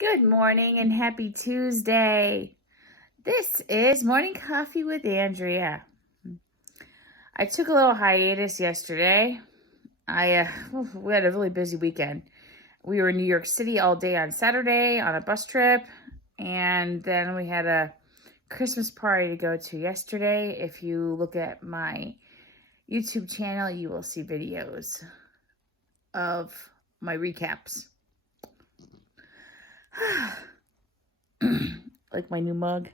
Good morning and happy Tuesday. This is Morning Coffee with Andrea. I took a little hiatus yesterday. We had a really busy weekend. We were in New York City all day on Saturday on a bus trip, and then we had a Christmas party to go to yesterday. If you look at my YouTube channel, you will see videos of my recaps. Like my new mug.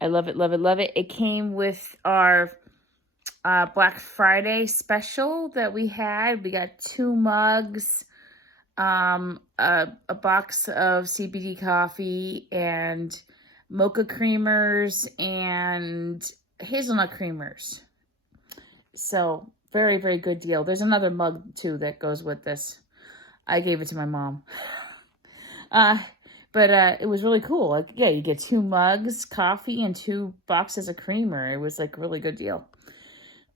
I love it, love it, love it. It came with our Black Friday special that we had. We got 2 mugs, a box of CBD coffee, and mocha creamers and hazelnut creamers. So very, very good deal. There's another mug too that goes with this. I gave it to my mom. But it was really cool. Like, yeah, you get 2 mugs, coffee, and 2 boxes of creamer. It was like a really good deal.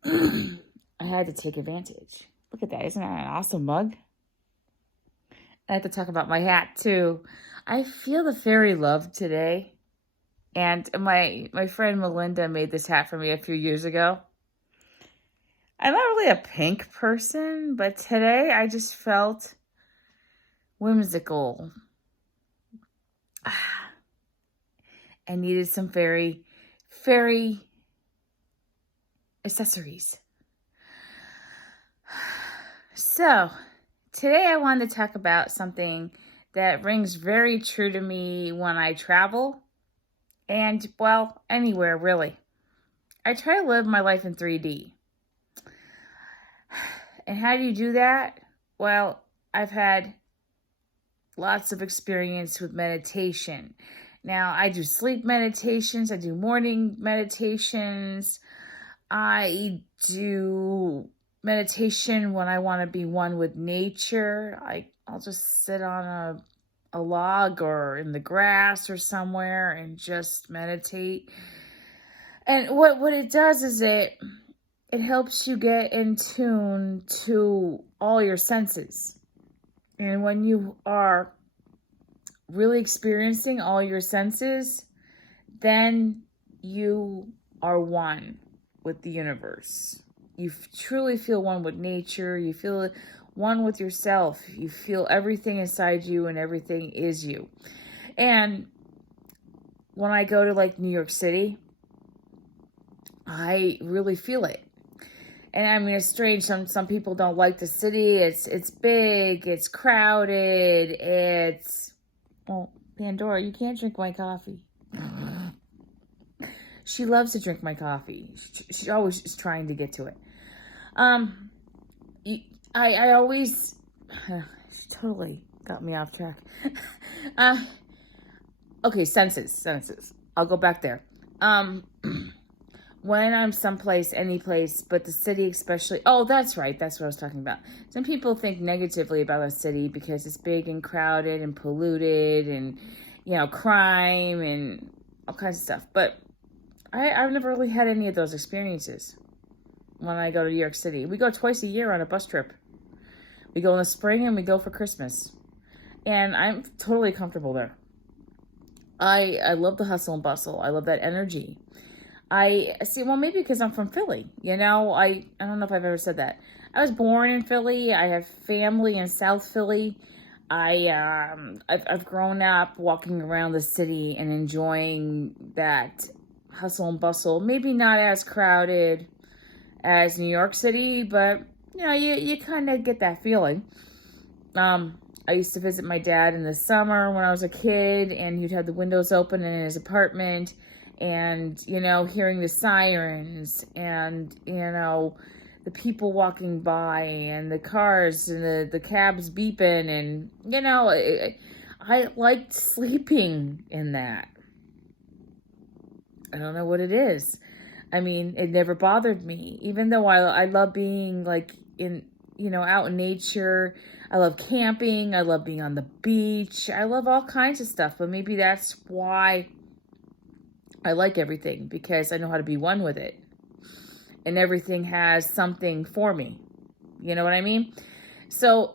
I had to take advantage. Look at that. Isn't that an awesome mug? I have to talk about my hat too. I feel the fairy love today. And my friend Melinda made this hat for me a few years ago. I'm not really a pink person, but today I just felt whimsical. I needed some fairy accessories. So, today I wanted to talk about something that rings very true to me when I travel and, well, anywhere really. I try to live my life in 3D. And how do you do that? Well, I've had lots of experience with meditation. Now, I do sleep meditations. I do morning meditations. I do meditation when I want to be one with nature. I'll just sit on a log or in the grass or somewhere and just meditate. And what it does is it helps you get in tune to all your senses. And when you are really experiencing all your senses, then you are one with the universe. You truly feel one with nature. You feel one with yourself. You feel everything inside you and everything is you. And when I go to like New York City, I really feel it. And I mean, it's strange. Some people don't like the city. It's big. It's crowded. Well, Pandora, you can't drink my coffee. She loves to drink my coffee. She always is trying to get to it. I always, she totally got me off track. Okay, senses. I'll go back there. When I'm someplace, any place, but the city especially. Oh, that's right. That's what I was talking about. Some people think negatively about a city because it's big and crowded and polluted and, crime and all kinds of stuff. But I've never really had any of those experiences when I go to New York City. We go twice a year on a bus trip. We go in the spring and we go for Christmas. And I'm totally comfortable there. I love the hustle and bustle. I love that energy. I see. Well, maybe because I'm from Philly, I don't know if I've ever said that. I was born in Philly. I have family in South Philly. I've grown up walking around the city and enjoying that hustle and bustle. Maybe not as crowded as New York City, but you kind of get that feeling. I used to visit my dad in the summer when I was a kid, and he'd have the windows open in his apartment. And, hearing the sirens and, the people walking by and the cars and the cabs beeping. And, I liked sleeping in that. I don't know what it is. I mean, it never bothered me. Even though I love being like out in nature. I love camping. I love being on the beach. I love all kinds of stuff. But maybe that's why I like everything, because I know how to be one with it. And everything has something for me. You know what I mean? So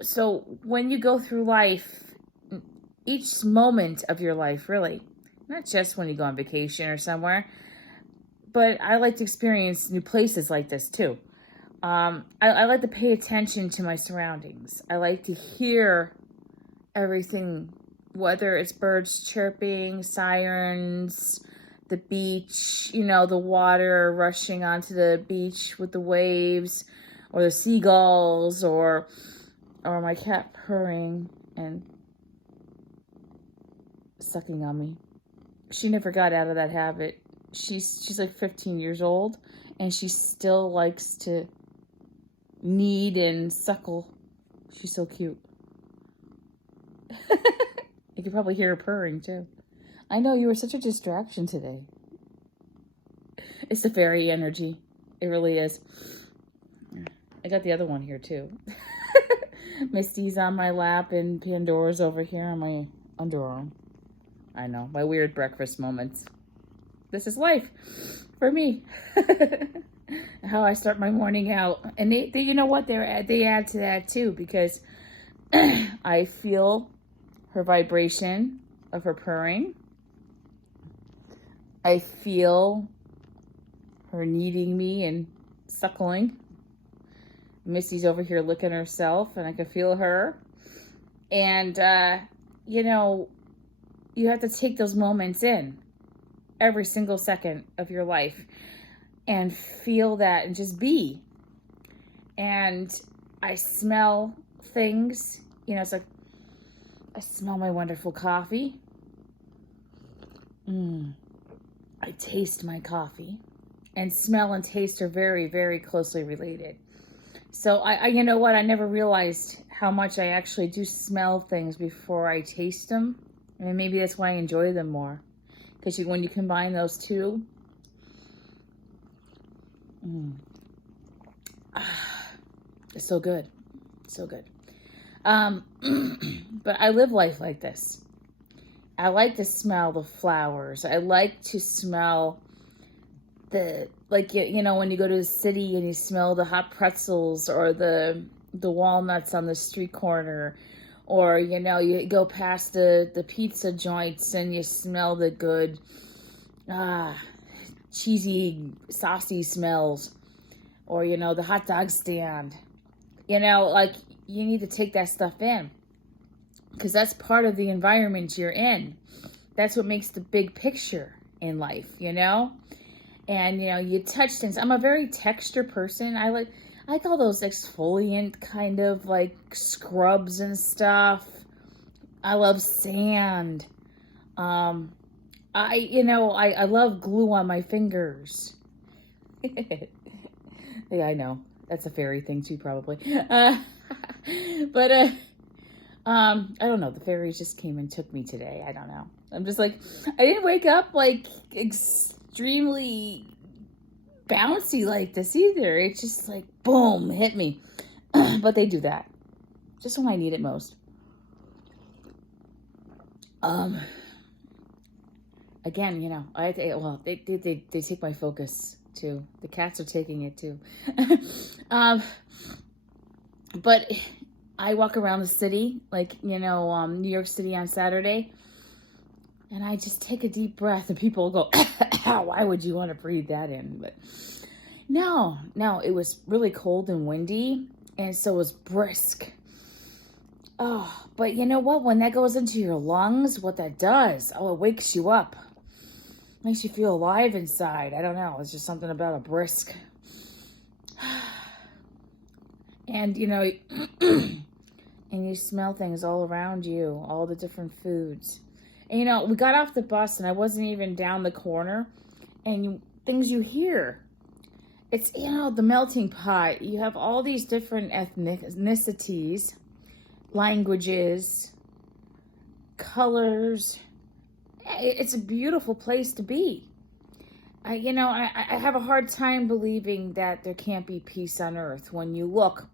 when you go through life, each moment of your life, really. Not just when you go on vacation or somewhere, but I like to experience new places like this too. I like to pay attention to my surroundings. I like to hear everything, whether it's birds chirping, sirens, the beach, the water rushing onto the beach with the waves, or the seagulls, or my cat purring and sucking on me. She never got out of that habit. She's like 15 years old, and she still likes to knead and suckle. She's so cute. You can probably hear her purring too. I know, you were such a distraction today. It's the fairy energy. It really is. I got the other one here too. Misty's on my lap and Pandora's over here on my underarm. I know, my weird breakfast moments. This is life for me. How I start my morning out. And they you know what, they add to that too, because I feel her vibration of her purring. I feel her kneading me and suckling. Missy's over here licking herself, and I can feel her. And, you have to take those moments in every single second of your life and feel that and just be. And I smell things, it's like I smell my wonderful coffee. I taste my coffee. And smell and taste are very, very closely related. So I you know what? I never realized how much I actually do smell things before I taste them. And maybe that's why I enjoy them more. Because when you combine those two, it's so good. So good. But I live life like this. I like to smell the flowers. I like to smell when you go to the city and you smell the hot pretzels or the walnuts on the street corner, or, you go past the pizza joints and you smell the good, cheesy, saucy smells, or, the hot dog stand. You need to take that stuff in, because that's part of the environment you're in. That's what makes the big picture in life, And, you touch things. I'm a very texture person. I like all those exfoliant kind of like scrubs and stuff. I love sand. I love glue on my fingers. Yeah, I know. That's a fairy thing too, probably. But I don't know. The fairies just came and took me today. I don't know. I'm just like, I didn't wake up like extremely bouncy like this either. It's just like, boom, hit me. But they do that just when I need it most. Again, they take my focus too. The cats are taking it too. But I walk around the city, New York City on Saturday, and I just take a deep breath, and people go, why would you want to breathe that in? But no, it was really cold and windy, and so it was brisk. Oh, but you know what? When that goes into your lungs, what that does, it wakes you up. Makes you feel alive inside. I don't know. It's just something about a brisk. And, and you smell things all around you, all the different foods. And, we got off the bus, and I wasn't even down the corner. And things you hear. It's, the melting pot. You have all these different ethnicities, languages, colors. It's a beautiful place to be. I have a hard time believing that there can't be peace on earth when you look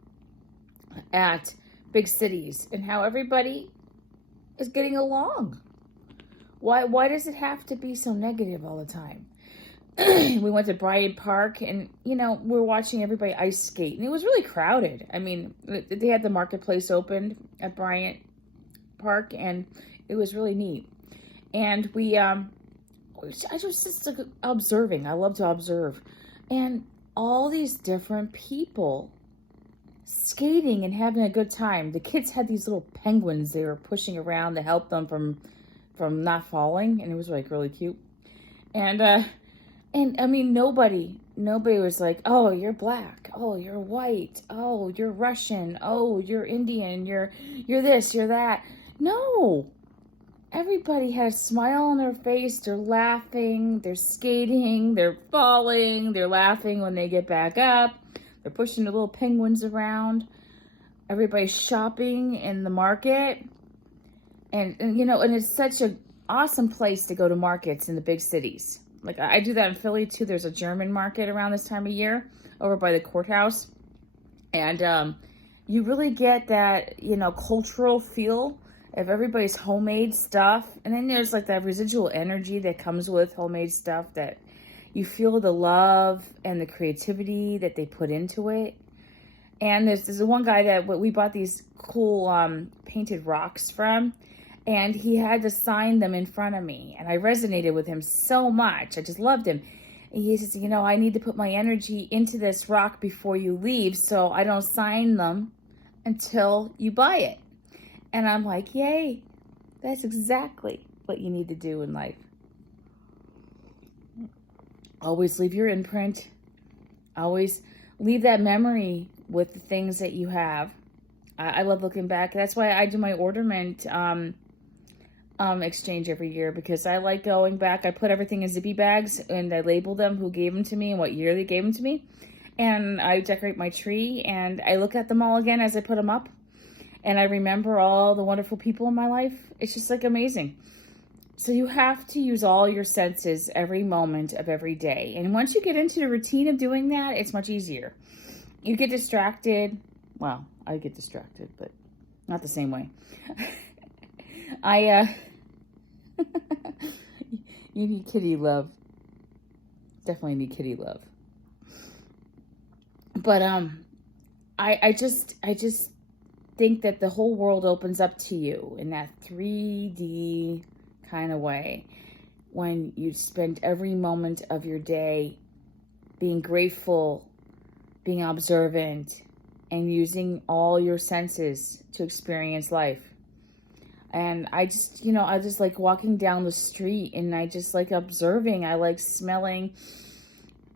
at big cities and how everybody is getting along. Why does it have to be so negative all the time? We went to Bryant Park, and we're watching everybody ice skate, and it was really crowded. I mean, they had the marketplace opened at Bryant park, and it was really neat. And I was just like, observing. I love to observe. And all these different people skating and having a good time. The kids had these little penguins they were pushing around to help them from not falling, and it was like really cute. And I mean, nobody was like, oh, you're black, oh, you're white, oh, you're Russian, oh, you're Indian, you're this, you're that. No, everybody had a smile on their face. They're laughing, they're skating, they're falling, they're laughing when they get back up. They're pushing the little penguins around. Everybody's shopping in the market. And it's such an awesome place to go to markets in the big cities. Like, I do that in Philly, too. There's a German market around this time of year over by the courthouse. And you really get that, cultural feel of everybody's homemade stuff. And then there's, like, that residual energy that comes with homemade stuff, that you feel the love and the creativity that they put into it. And there's one guy that we bought these cool painted rocks from. And he had to sign them in front of me. And I resonated with him so much. I just loved him. And he says, I need to put my energy into this rock before you leave, so I don't sign them until you buy it. And I'm like, yay. That's exactly what you need to do in life. Always leave your imprint. Always leave that memory with the things that you have. I love looking back. That's why I do my ornament exchange every year, because I like going back. I put everything in zippy bags and I label them, who gave them to me and what year they gave them to me. And I decorate my tree and I look at them all again as I put them up. And I remember all the wonderful people in my life. It's just like amazing. So you have to use all your senses every moment of every day. And once you get into the routine of doing that, it's much easier. You get distracted. Well, I get distracted, but not the same way. You need kitty love. Definitely need kitty love. But I just think that the whole world opens up to you in that 3D kind of way when you spend every moment of your day being grateful, being observant, and using all your senses to experience life. And I just like walking down the street, and I just like observing. I like smelling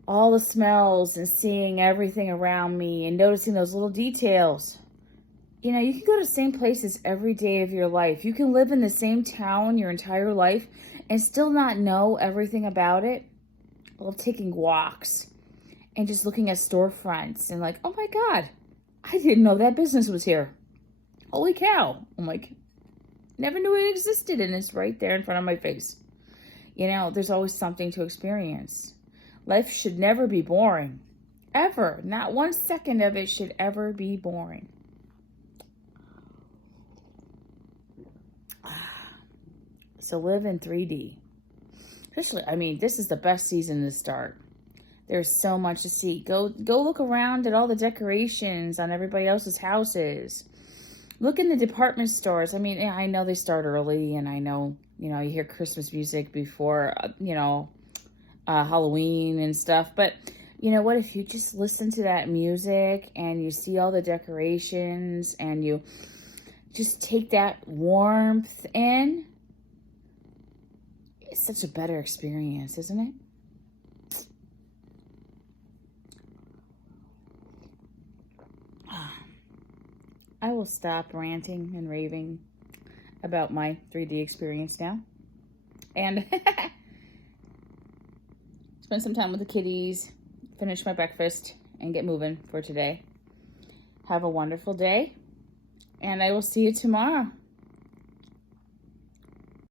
all the smells and seeing everything around me and noticing those little details. You can go to the same places every day of your life. You can live in the same town your entire life and still not know everything about it. I love taking walks and just looking at storefronts and like, oh my God, I didn't know that business was here. Holy cow. I'm like, never knew it existed, and it's right there in front of my face. There's always something to experience. Life should never be boring. Ever. Not 1 second of it should ever be boring. So live in 3D. Especially, this is the best season to start. There's so much to see. Go look around at all the decorations on everybody else's houses. Look in the department stores. I know they start early, and I know, you hear Christmas music before, Halloween and stuff. But you know what? If you just listen to that music and you see all the decorations and you just take that warmth in, it's such a better experience, isn't it? I will stop ranting and raving about my 3D experience now. And spend some time with the kitties, finish my breakfast, and get moving for today. Have a wonderful day, and I will see you tomorrow.